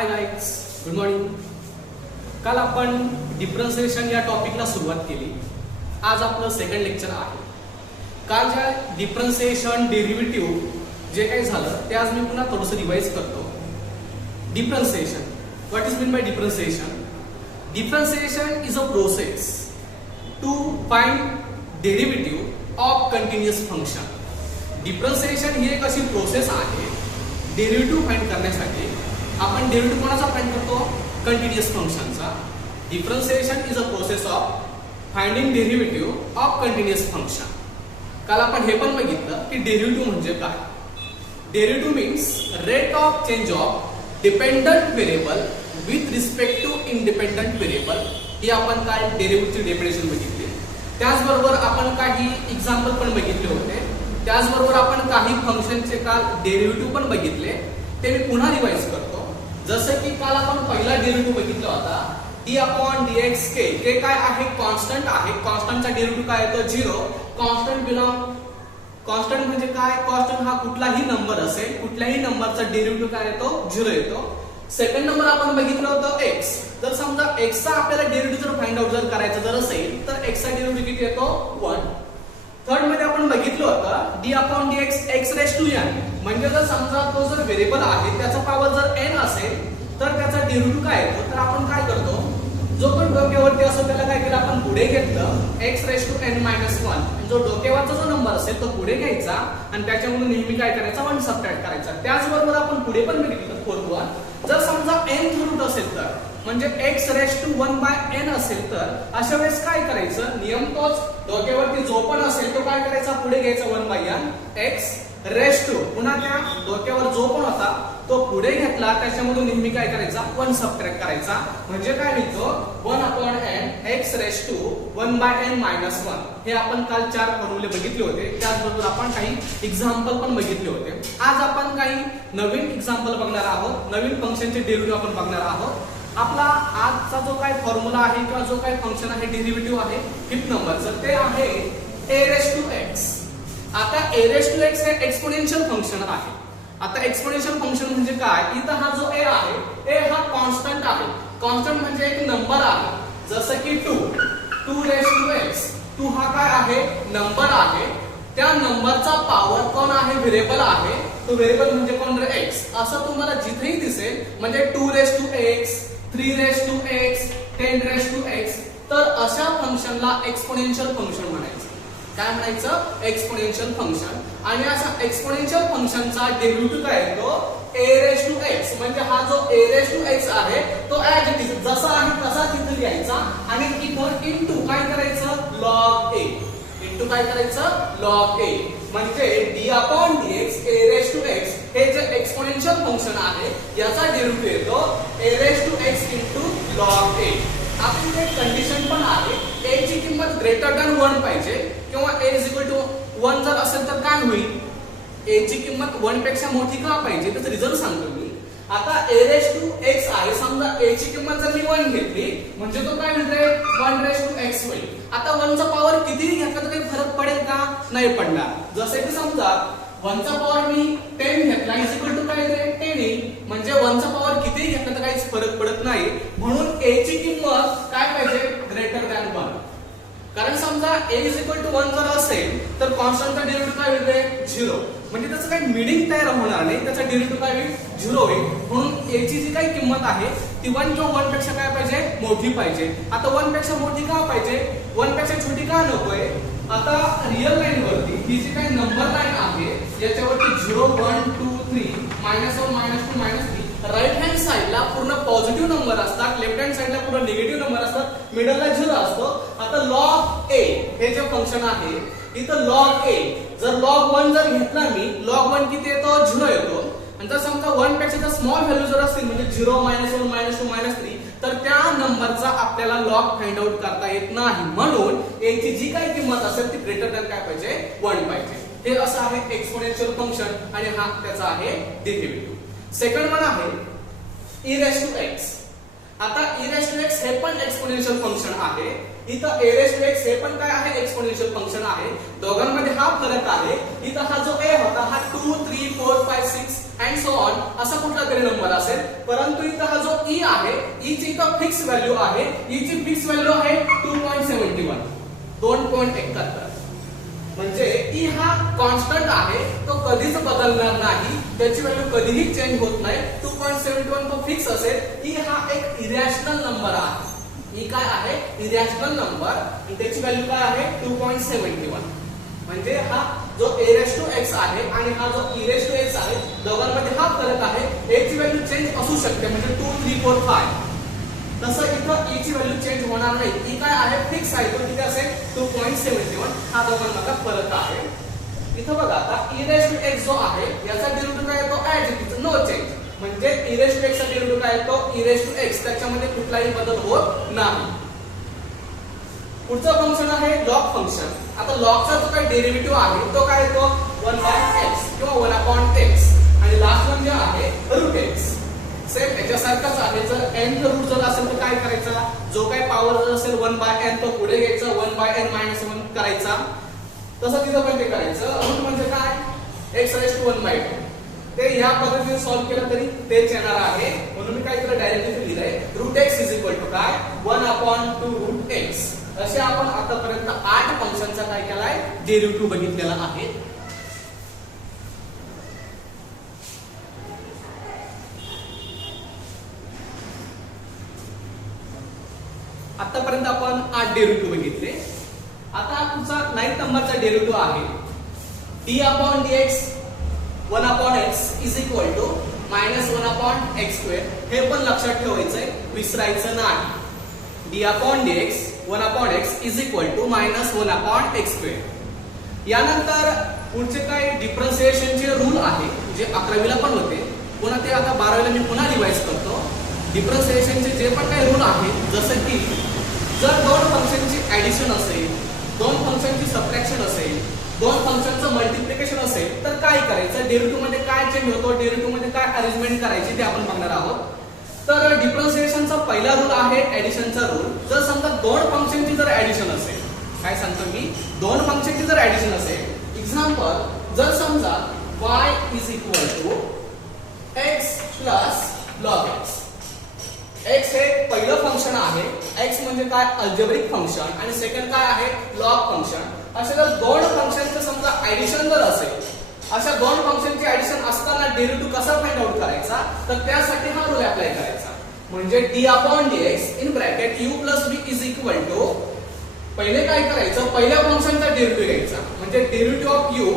Hi guys, good morning. काल आपण differentiation या टॉपिकला सुरुवात केली. आज आपलं सेकंड लेक्चर आहे. काल ज्या डिफरन्शिएशन डेरिव्हेटिव्ह जे काही झालं ते आज मी पुन्हा थोडंसं रिवाइज करतो. Differentiation, what is mean by differentiation? Differentiation is a process to find derivative of continuous function. Differentiation ही एक अशी प्रोसेस आहे डेरिव्हेटिव्ह फाइंड करण्यासाठी. आपण डेरिव्हेटिव्ह कोणाचा फाइंड करतो? कंटिन्युअस फंक्शनचा. Differentiation is a process of finding derivative of continuous function. काल आपण हे पण बघितलं की डेरिव्हेटिव्ह म्हणजे काय. Derivative means rate of change of dependent variable with respect to independent variable. ही आपण काय डेरिव्हेटिव्हची डेफिनेशन बघितली. त्याचबरोबर आपण काही एक्झाम्पल पण बघितले होते. त्याचबरोबर आपण काही फंक्शनचे काल डेरिव्हेटिव्ह पण बघितले. ते मी पुन्हा रिवाइज करतो. जसं की काल आपण पहिला डेरिव्हेटिव्ह बघितला होता d अपॉन dx k. के काय आहे? कॉन्स्टंट आहे. कॉन्स्टंटचा डेरिव्हेटिव्ह काय येतो? 0. कॉन्स्टंट म्हणजे काय? कॉन्स्टंट हा कुठलाही नंबर असेल, कुठल्याही नंबरचा डेरिव्हेटिव्ह काय येतो? 0 येतो. सेकंड नंबर आपण बघितलं होतं x. जर समजा x चा आपल्याला डेरिव्हेटिव्ह जर फाइंड आउट जर करायचं जर असेल तर x चा डेरिव्हेटिव्ह किती येतो? 1. थर्ड मध्ये आपण बघितलं होतं d upon dx x raise to n. म्हणजे जर समजा तो जर व्हेरिएबल आहे त्याचा पॉवर जर n असेल तर त्याचा डेरिव्हेटिव्ह काय येतो? तर आपण काय करतो, जो पण डोक्यावरती असो त्याला काय केलं आपण पुढे घेतलं x raise to n minus 1. जो डोक्यावरचा जो नंबर असेल तो पुढे घ्यायचा आणि त्याच्यामधून नेहमी काय करायचा? 1 सबट्रॅक्ट करायचा. त्याचबरोबर आपण पुढे पण बघितलं फोर्थ वन. जर समजा n रूट असेल तर म्हणजे x raise to 1 by n असेल तर अशा वेळेस काय करायचं? नियम तोच. डोक्यावरती जो पण असेल तो काय करायचा? पुढे घ्यायचा 1 by n x raise to, पुन्हा त्या डोक्यावर जो पण होता तो पुढे घेतला त्याच्यामधून नेहमी काय करायचा? 1 सबट्रॅक्ट करायचा. म्हणजे काय लिहितो? 1 upon n x raise to 1 by n minus 1. हे आपण काल 4 फॉर्म्युले बघितले होते. त्याचबरोबर आपण काही एक्झाम्पल पण बघितले होते. आज आपण काही नवीन एक्झाम्पल बघणार आहोत. नवीन फंक्शनचे डेरिव्हेटिव्ह आपण बघणार आहोत. आपला आजचा जो काय फॉर्म्युला आहे किंवा जो काय फंक्शन आहे डेरिव्हेटिव्ह आहे 5th नंबरचं, ते आहे a रेज टू x. आता a रेज टू x हे एक्सपोनेन्शियल फंक्शन आहे. आता एक्सपोनेन्शियल फंक्शन म्हणजे काय? इथं हा जो a आहे, a हा कॉन्स्टंट आहे. कॉन्स्टंट म्हणजे एक नंबर आहे. जसं की 2 रेज टू x. 2 हा काय आहे? नंबर आहे. त्या नंबरचा पॉवर कोण आहे? व्हेरिएबल आहे. तो व्हेरिएबल म्हणजे कोण रे? x. असं तुम्हाला जिथेही दिसेल म्हणजे 2 raise to x, 3 raise to x, 10 raise to x, तर अशा फंक्शनला एक्सपोनेन्शियल फंक्शन म्हणायचं. काय म्हणायचं? Exponential function. आणि अशा एक्सपोनेन्शियल फंक्शनचा डेरिव्हेटिव्ह काय येतो? a raise to x. म्हणजे हा जो a रेज टू x आहे तो ऍज इट इज जसा आहे तसा तिथे लिहायचा आणि इथं इनटू काय करायचं? log a. इनटू काय करायचं? log a. म्हणजे d upon dx a raise to x हे जे एक्सपोनेन्शियल फंक्शन आहे याचा डेरिव्हेटिव्ह येतो a raise to x into log a. आपली एक कंडिशन पण आहे, a ची किंमत ग्रेटर दॅन 1 पाहिजे किंवा a इज इक्वल टू 1 जर असेल तर काय होईल? a ची किंमत 1 पेक्षा मोठी का पाहिजे त्याचं रिझल्ट सांगतो मी. आता a रेज टू x आहे. समजा a ची किंमत जर मी 1 घेतली म्हणजे तो काय होईल? 1 रेज टू x होईल. आता 1 चा पॉवर कितीही घेतला तर काही फरक पडेल का? नाही पडणार. जसे की समजा 1 चा पॉवर मी 10 घेतला इज इक्वल टू काय येते? 10 येईल. म्हणजे 1 चा पॉवर कितीही घेतला तर काहीच फरक पडत नाही. म्हणून a ची किंमत काय पाहिजे? Greater than 1. कारण समजा a इज इक्वल टू 1 जर असेल तर कॉन्स्टंटचा डेरिव्हेटिव्ह काय होईल? 0. म्हणजे त्याचं काही मीनिंग तयार होणार नाही. त्याचा डेरिव्हेटिव्ह काय होईल? 0 होईल. म्हणून a ची जी काही किंमत आहे ती 1 किंवा 1 पेक्षा काय पाहिजे? मोठी पाहिजे. आता 1 पेक्षा मोठी का पाहिजे? 1 पेक्षा छोटी का नकोय? आता रिअल लाईन वरती ही जी काही नंबर लाईन आहे याच्यावरती 0 1 2 3 -1 -2 -3 राईट हँड साइडला पूर्ण पॉझिटिव्ह नंबर असतात, लेफ्ट हँड साइडला पूर्ण निगेटिव्ह नंबर असतात, मिडलला 0 असतो. आता log a हे जे फंक्शन आहे इथं log a जर log 1 जर घेतला मी log 1 किती येतो? 0 येतो. आणि जर समजा 1 पेक्षा जर स्मॉल व्हॅल्यू जर असतील म्हणजे 0 -1 -2 -3 तर त्या नंबरचा आपल्याला लॉग फाइंड आउट करता येत नाही. म्हणून a ची जी काही किंमत असेल ती ग्रेटर दॅन काय पाहिजे? 1 पाहिजे. हे असं आहे एक्सपोनेन्शियल फंक्शन आणि हा त्याचा आहे डेरिव्हेटिव्ह. सेकंड वन आहे e रेज टू x. आता e रेज टू x हे पण एक्सपोनेन्शियल फंक्शन आहे. इथं a रेज टू x हे पण काय आहे? एक्सपोनेन्शियल फंक्शन आहे. दोघांमध्ये हा फरक आहे. इथं हा जो a होता हा 2 3 4 5 6 अँड सो ऑन असा कुठला तरी असलेले नंबर असेल, परंतु इथं हा जो ई आहे, ई ची इथं फिक्स व्हॅल्यू आहे, ई ची फिक्स व्हॅल्यू आहे 2.71 2.71. म्हणजे ई हा कॉन्स्टंट आहे, तो कधीच बदलणार नाही, त्याची व्हॅल्यू कधीही चेंज होत नाही. 2.71 तो फिक्स असेल. ई हा एक इरॅशनल नंबर आहे. ई काय आहे? इरॅशनल नंबर, आणि त्याची व्हॅल्यू काय आहे? 2.71. म्हणजे हा जो a⁻x आहे आणि हा जो e⁻x आहे, दोघांमध्ये हा फरक आहे. a ची व्हॅल्यू चेंज असू शकते, म्हणजे 2 3 4 5. तसं इथं e ची व्हॅल्यू चेंज होणार नाही. e काय आहे? फिक्स आहे, तो किती असेल? 2.71. हा दोघांमधला फरक आहे. इथं बघा आता e⁻x जो आहे याचा डेरिव्हेटिव्ह काय येतो? As it is, no change. म्हणजे e⁻x चा डेरिव्हेटिव्ह काय येतो? e⁻x. त्याच्यामध्ये कुठलाही बदल होत नाही. पुढचं फंक्शन आहे लॉग फंक्शन. आता लॉगचा जो काही डेरिव्हेटिव्ह आहे तो काय येतो? 1/x किंवा 1/x. आणि लास्ट वन जे आहे √x. सेम याच्यासारखाच आहे. जर n चा रूट जर असेल तर काय करायचा? जो काही पॉवर जर असेल 1/n तो पुढे घ्यायचा, 1/n-1 करायचा. तसं तिथं पण ते करायचं. रूट म्हणजे काय? x⁻². ते ह्या पद्धतीने सॉल्व्ह केलं तरी तेच येणार आहे. म्हणून मी काय केलं? डायरेक्टली लिहिलंय √x काय? 1/2√x. असे आपण आतापर्यंत 8 फंक्शनचा काय केलाय? डेरिव्हेटिव्ह बघितलेला आहे. आतापर्यंत आपण 8 डेरिव्हेटिव्ह बघितले. आता पुढचा 9th नंबरचा डेरिव्हेटिव्ह आहे d/dx 1/x -1/x². हे पण लक्षात ठेवायचंय, विसरायचं नाही. d/dx 1/x -1/x². यानंतर पुढचे काही डिफरन्शिएशनचे रूल आहे, जे 11वीला पण होते, पुन्हा ते आता 12वीला मी पुन्हा रिवाइज करतो. डिफरन्शिएशनचे जे पण काही रूल आहेत, जसं की जर दोन फंक्शनची ऍडिशन असेल, दोन फंक्शनची सबट्रॅक्शन असेल, दोन फंक्शनचं मल्टिप्लिकेशन असेल, तर काय करायचं? डेरिव्हेटिव्ह मध्ये काय चेंज होतो, डेरिव्हेटिव्ह मध्ये काय अरेंजमेंट करायची ते आपण बघणार आहोत. तर डिफरन्शिएशनचा पहिला रूल आहे ऍडिशनचा रूल. जर समजा दोन फंक्शनची जर ऍडिशन असेल, काय सांगतो मी? दोन फंक्शनची जर ऍडिशन असेल, एक्झाम्पल जर समजा y x + log x. x हे पहिलं फंक्शन आहे. x म्हणजे काय? Algebraic function. आणि सेकंड काय आहे? Log function. अशा जर दोन फंक्शनचं समजा ऍडिशन जर असेल, अशा दोन फंक्शनची ऍडिशन असताना डेरिव्हेटिव्ह कसा फाइंड आउट करायचा? तर त्यासाठी हा रूल अप्लाय करायचा. म्हणजे d/dx in bracket u + v पहिले काय करायचं? पहिल्या फंक्शनचा डेरिव्हेटिव्ह घ्यायचा. म्हणजे डेरिव्हेटिव्ह ऑफ u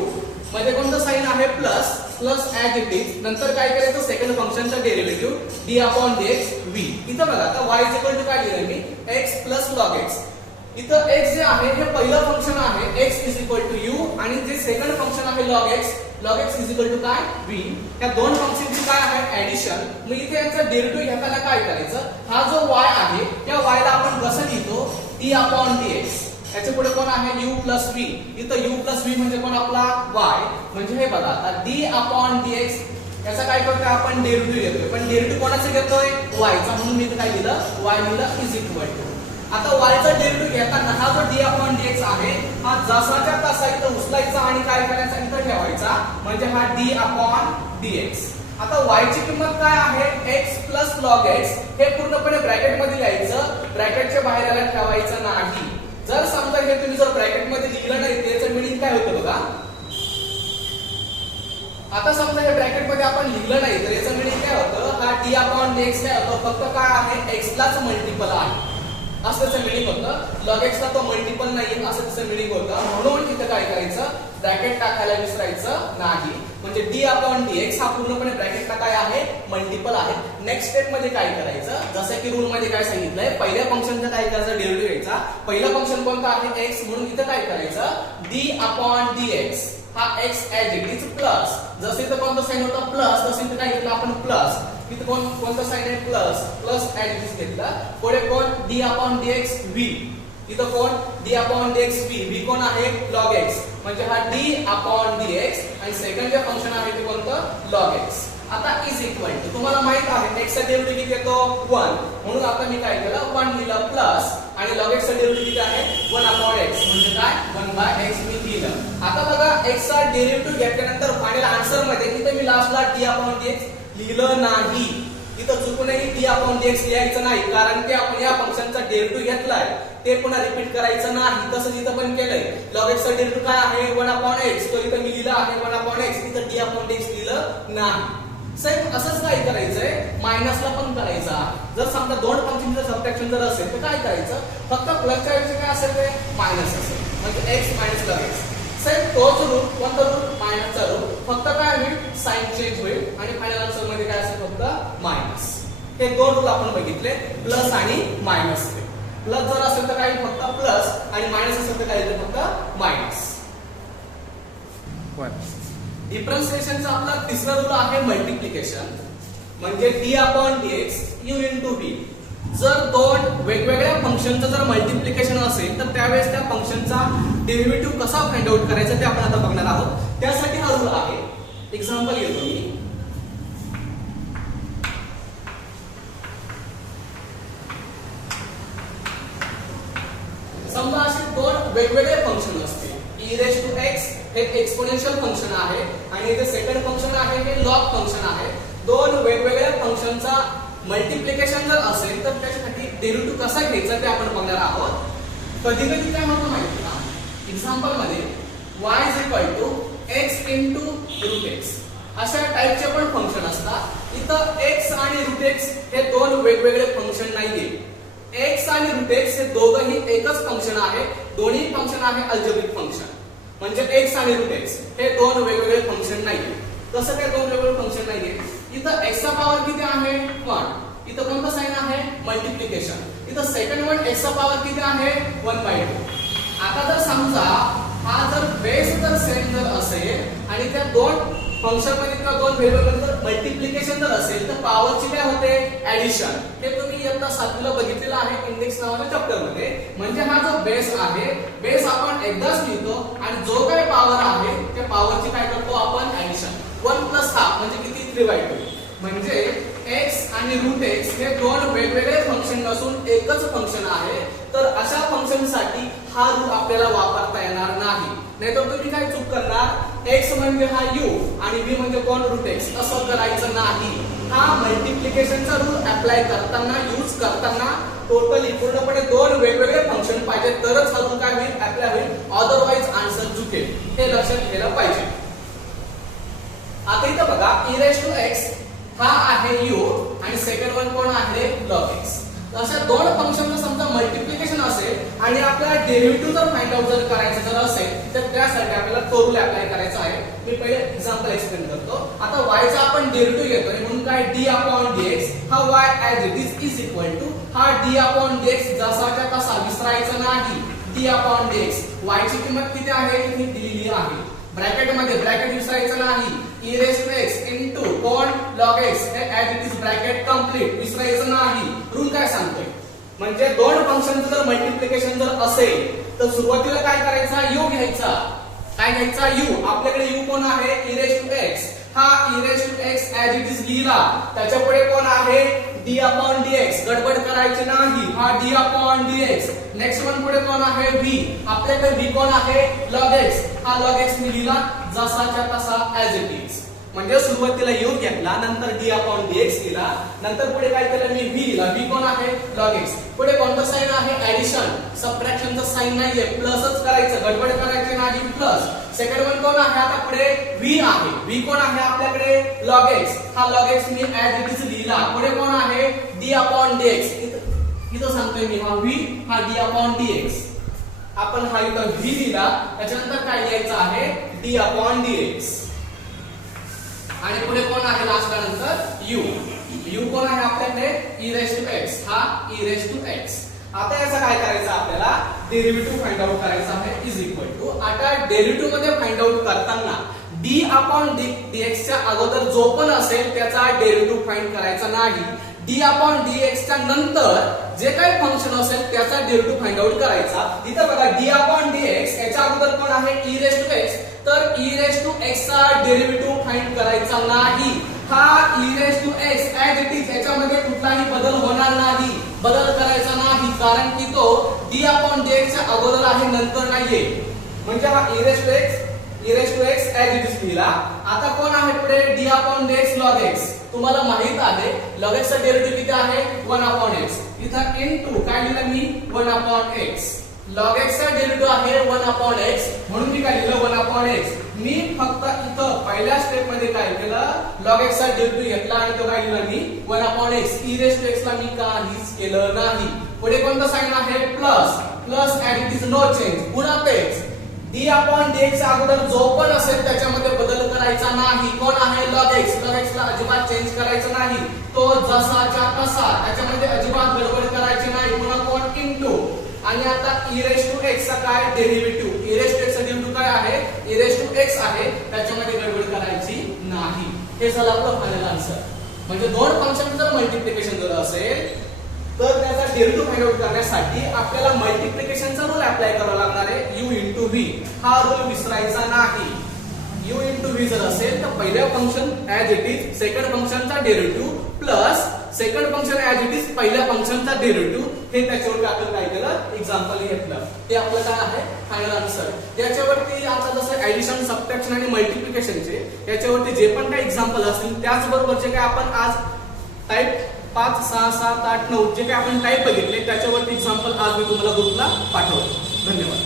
मध्ये कोणतं साइन आहे? Plus as it is. नंतर काय करायचं? सेकंड फंक्शनचा डेरिव्हेटिव्ह d/dx v. इथं बघा आता y काय लिहिलं मी? x + log x. इथं x जे आहे हे पहिलं फंक्शन आहे, x u, आणि जे सेकंड फंक्शन आहे log x काय? v. या दोन फंक्शनची काय आहे? ऍडिशन. मग इथे याचा डेरिव्हेटिव्ह घेताना काय करायचं? हा जो y आहे, त्या y ला आपण कसं लिहितो? d/dx. याच्या पुढे कोण आहे? u + v. इथं u + v म्हणजे कोण? आपला y. म्हणजे हे बघा आता d/dx याचा काय करतोय आपण? डेरिव्हेटिव्ह घेतोय. पण डेरिव्हेटिव्ह कोणाचा घेतोय? y चा. म्हणून मी इथे काय लिहिलं? y लिहिलं = आता y चा डेरिव्हेटिव्ह घेताना हा जो d/dx आहे, हा जसाच्या तसा इथं उचलायचा आणि काय करायचा? इथं ठेवायचा. म्हणजे हा d/dx. आता y ची किंमत काय आहे? x + log x. हे पूर्णपणे ब्रॅकेट मध्ये लिहायचं, ब्रॅकेटच्या बाहेर याला ठेवायचं नाही. जर समजा हे तुम्ही जर ब्रॅकेट मध्ये लिहिलं नाही, त्याचं मीनिंग काय होतं बघा. आता समजा हे ब्रॅकेट मध्ये आपण लिहिलं नाही, तर याचं मीनिंग काय होतं? हा d/dx काय होतं? फक्त काय आहे? x लाच मल्टिपल आहे असं त्याचं मीनिंग होतं. log x ला तो मल्टिपल नाही असं त्याचं मीनिंग होतं. म्हणून इथं काय करायचं? ब्रॅकेट टाकायला विसरायचं नाही. म्हणजे d/dx हा पूर्णपणे ब्रॅकेटला काय आहे? मल्टिपल आहे. नेक्स्ट स्टेप मध्ये काय करायचं? जसं की रूल मध्ये काय सांगितलंय, पहिल्या फंक्शनचा काय करायचं? डेरिव्हेटिव्ह घ्यायचा. पहिलं फंक्शन कोणतं आहे? x. म्हणून इथं काय करायचं? d/dx हा x as it is plus. जसं इथं कोणतं साइन होतं? प्लस. तसं इथं काय घेतलं आपण? प्लस. इथं कोणतं साइन आहे? प्लस ऍज इट इज घेतलं. पुढे कोण? d/dx v. इथं कोण? d/dx v कोण आहे? log x. म्हणजे हा d/dx आणि सेकंड जे फंक्शन आहे ते कोणतं? log x. आता = तुम्हाला माहित आहे x चा डेरिव्हेटिव्ह किती येतो? 1. म्हणून आता मी काय केलं? 1 लिहिलं प्लस, आणि log x चा डेरिव्हेटिव्ह किती आहे? 1/x. म्हणजे काय? 1/x मी लिहिलं. आता बघा x चा डेरिव्हेटिव्ह घेतल्यानंतर फायनल आन्सर मध्ये इथे मी लास्टला d/dx लिहिलं नाही. इथं चुकूनही डी अपॉन डी एक्स लिहायचं नाही, कारण की आपण या फंक्शनचा डेरिव्हेटिव्ह घेतलाय ते पुन्हा रिपीट करायचं नाही. तसंच इथं पण केलंय. लॉग एक्स चा डेरिव्हेटिव्ह काय आहे 1 अपॉन एक्स, तो इथं मी लिहिला आहे 1 अपॉन एक्स, इथं डी अपॉन डी एक्स लिहिलं नाही. सेम असंच काय करायचंय, मायनसला पण करायचा. जर समजा दोन फंक्शनचं सबट्रॅक्शन जर असेल तर काय करायचं, फक्त प्लसच्या ऐवजी काय असेल ते मायनस असेल, म्हणजे x minus log x. Same तोच रूल, कोणता रूल, मायनसचा रूल, फक्त काय होईल साइन चेंज होईल आणि फायनल आन्सर मध्ये काय असेल फक्त मायनस. हे दोन रूल आपण बघितले, प्लस आणि मायनस. प्लस जर असेल तर काय फक्त प्लस आणि मायनस असेल तर काय फक्त मायनस. डिफरन्शिएशनचा आपला तिसरा रूल आहे मल्टिप्लिकेशन, म्हणजे D upon D x you into V. जर दोन वेगवेगळ्या फंक्शनचं जर मल्टिप्लिकेशन असेल तर त्यावेळेस त्या फंक्शनचा डेरिव्हेटिव्ह कसा फाइंड आउट करायचा ते आपण आता बघणार आहोत. त्यासाठी हा रूल आहे. एक्झाम्पल घेतो मी. समजा असे दोन वेगवेगळे फंक्शन असतील. e रेज टू x हे एक्सपोनेन्शियल फंक्शन आहे आणि इथे सेकंड फंक्शन आहे हे लॉग फंक्शन आहे. दोन वेगवेगळ्या फंक्शनचा मल्टिप्लिकेशन जर असेल तर त्याच्यासाठी डेरिव्हेटिव्ह कसा घ्यायचा ते आपण बघणार आहोत. कधी कधी काय होतं माहिती का, एक्झाम्पल मध्ये y x into root x अशा टाइपचे पण फंक्शन असतात. इथं x आणि root x हे दोन वेगवेगळे फंक्शन नाहीये. x आणि root x हे दोघंही एकच फंक्शन आहे. दोन्ही फंक्शन आहे अल्जेब्रिक फंक्शन, म्हणजे x आणि root x हे दोन वेगवेगळे फंक्शन नाहीये. कसं काय दोन वेगवेगळे फंक्शन नाहीये, इथं x चा पॉवर किती आहे 1, इथं कोणता साइन आहे मल्टिप्लिकेशन, इथं सेकंड वन x चा पॉवर किती आहे 1/2. आता जर समजा हा जर बेस जर सेम जर असेल आणि त्या दोन फंक्शन मध्ये किंवा दोन व्हेरिएबल मध्ये जर मल्टिप्लिकेशन जर असेल तर पॉवरची काय होते ऍडिशन. हे तुम्ही इयत्ता 7वी ला बघितलेलं आहे इंडेक्स नावाच्या चॅप्टर मध्ये. म्हणजे हा जो बेस आहे, बेस आपण एकदाच लिहितो आणि जो काही पॉवर आहे त्या पॉवरची काय करतो आपण ऍडिशन. 1 + हाफ म्हणजे किती 3/2. म्हणजे x आणि रूट x हे दोन वेगवेगळे फंक्शन नसून एकच फंक्शन आहे. तर अशा फंक्शन साठी हा रूल आपल्याला वापरता येणार नाही. नाहीतर तुम्ही काय चूक करणार, x म्हणजे हा u आणि v म्हणजे कोण रूट x असं करायचं नाही. हा मल्टिप्लिकेशनचा रूल अप्लाय करताना यूज करताना टोटली पूर्णपणे दोन वेगवेगळे फंक्शन पाहिजे तरच हा रूल काय होईल अप्लाय होईल, अदरवाइज आन्सर चुकेल. हे लक्षात घ्यायला पाहिजे. आता इथं बघा e⁻x हा आहे u आणि सेकंड वन कोण आहे log x. अशा दोन फंक्शनचं समजा मल्टिप्लिकेशन असेल आणि आपल्याला डेरिव्हेटिव्ह जर फाइंड आउट जर करायचं जर असेल तर त्यासाठी आपल्याला तो रूल अप्लाय करायचा आहे. मी पहिले एक्झाम्पल एक्सप्लेन करतो. आता y चा आपण डेरिव्हेटिव्ह घेतोय म्हणून काय d अपॉन dx हा y as it is equal to हा d अपॉन dx जसाच्या तसा विसरायचा नाही. d अपॉन dx y ची किंमत किती आहे मी दिलेली आहे. ब्रॅकेट मध्ये ब्रॅकेट विसरायचं नाही. e⁻x into कोण log x हे as it is bracket complete विसरायचं नाही. रूल काय सांगतोय, म्हणजे दोन फंक्शनचं जर मल्टिप्लिकेशन जर असेल तर सुरुवातीला काय करायचा u घ्यायचा. काय घ्यायचा u. आपल्याकडे u कोण आहे e⁻x. हा e⁻x ऍज इट इज लिहिला. त्याच्यापुढे कोण आहे d अपॉन dx. गडबड करायची नाही. हा d upon dx. Next one पुढे कोण आहे v. आपल्याकडे v कोण आहे log x. हा log x मी लिहिला जसाच्या तसा ऍज इट इज. म्हणजे सुरुवातीला u घेतला, नंतर d अपॉन dx लिहिला, नंतर पुढे काय केलं मी v लिहिला. v कोण आहे log x. पुढे कोणता साइन आहे ऍडिशन. सबट्रॅक्शनचा साइन नाहीये, प्लसच करायचं, गडबड करायची नाही, प्लस. सेकंड वन कोण आहे आता पुढे v आहे. v कोण आहे आपल्याकडे log x. हा log x me as it is लिहिला. पुढे कोण आहे d अपॉन dx. इथं सांगतोय मी हा v हा d अपॉन dx. आपण हा इथं v लिहिला, त्याच्यानंतर काय लिहायचं आहे d अपॉन dx. आणि पुढे कोण आहे लास्टला नंतर u. u कोण आहे आपल्याकडे e⁻x. हा e⁻x. आता याचा काय करायचं आपल्याला डेरिव्हेटिव्ह फाइंड आउट करायचा आहे इज इक्वल टू. आता डेरिव्हेटिव्ह मध्ये फाइंड आउट करताना d अपॉन dx च्या अगोदर जो पण असेल त्याचा डेरिव्हेटिव्ह फाइंड करायचा नाही. d अपॉन dx च्या नंतर जे काही फंक्शन असेल त्याचा डेरिव्हेटिव्ह फाइंड आउट करायचा. इथं बघा d अपॉन dx याच्या अगोदर कोण आहे e⁻x. तर e⁻x चा डेरिव्हेटिव्ह फाइंड करायचा नाही. हा e⁻x ऍज इट इज याच्यामध्ये कुठलाही बदल होणार नाही, बदल करायचा नाही, कारण की तो d अपॉन dx च्या अगोदर आहे नंतर नाहीये. म्हणजे हा e⁻x e raised to x as it is लिहिला. आता कोण आहे पुढे d upon dx log x. तुम्हाला माहित आहे log x चा डेरिव्हेटिव्ह किती आहे 1 upon x. इथं इनटू काय लिहिलं मी 1 upon x. log x चा डेरिव्हेटिव्ह आहे 1 upon x म्हणून मी काय लिहिलं 1 upon x. मी फक्त इथं पहिल्या स्टेप मध्ये काय केलं log x चा डेरिव्हेटिव्ह घेतला आणि तो काय लिहिला मी 1 upon x. e raised to x ला मी काहीच केलं नाही. पुढे कोणतं साइन आहे plus plus at it is no change गुणा x. d upon dx अगोदर जो पण असेल त्याच्यामध्ये बदल करायचा नाही. कोण आहे log x. log x ला अजिबात चेंज करायचं नाही. तो जसाच्या तसा त्याच्यामध्ये अजिबात गडबड करायची नाही. पुन्हा कोण इनटू आणि आता e raised to x चा काय derivative. e raised to x चा डेरिव्हेटिव्ह काय आहे e raised to x आहे. त्याच्यामध्ये गडबड करायची नाही. हे झालं आपलं फायनल आन्सर. म्हणजे दोन फंक्शन जर मल्टिप्लिकेशन जर असेल तर त्याचा डेरिव्हेटिव्ह फाइंड आउट करण्यासाठी आपल्याला मल्टिप्लिकेशनचा रूल अप्लाय करावा लागणार आहे u into v. हा रूल विसरायचा नाही. u into v जर असेल तर पहिल्या function as it is second फंक्शनचा derivative plus second function as it is पहिल्या फंक्शनचा डेरिव्हेटिव्ह. हे त्याच्यावरती आपण काय केलं एक्झाम्पल घेतलं. ते आपलं काय आहे फायनल आन्सर. याच्यावरती आता जसं ऍडिशन सबट्रॅक्शन आणि मल्टिप्लिकेशनचे याच्यावरती जे पण काही एक्झाम्पल असतील त्याचबरोबरचे काय आपण आज टाइप 5 6 7 8 9 जे काही आपण टाइप बघितले त्याच्यावरती एक्झाम्पल आज मी तुम्हाला ग्रुपला पाठवतो. धन्यवाद.